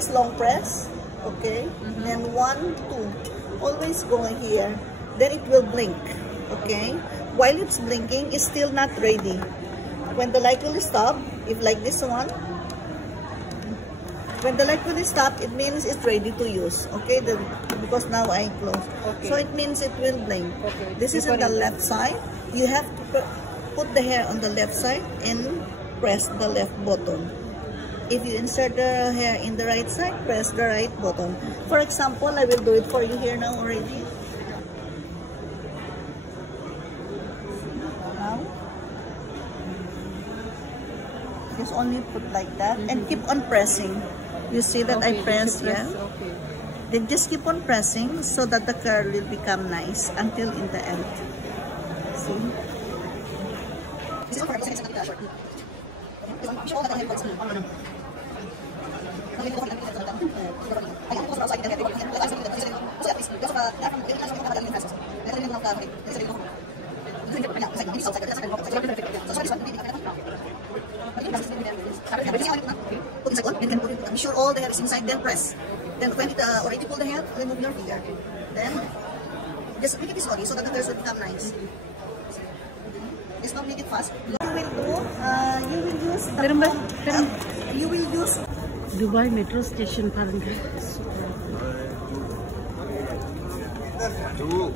press, long press, okay? And 1, 2. Always go here. Then it will blink, okay? While it's blinking, it's still not ready. When the light will stop, if like this one, when the light will stop, it means it's ready to use, okay? Because now I close. Okay. So it means it will blink. Okay. This is on the left side. You have to put the hair on the left side and press the left button. If you insert the hair in the right side, press the right button. For example, I will do it for you here now already. Now, just only put like that and keep on pressing. You see that I press, yeah? Okay. Then just keep on pressing so that the curl will become nice until in the end. See? I'm sure all the hair is inside, then press. Then when it already pull the hair, remove your finger. Then just make it slowly so that the curls will become nice. Just not make it fast. You will use Dubai metro station parang. Two.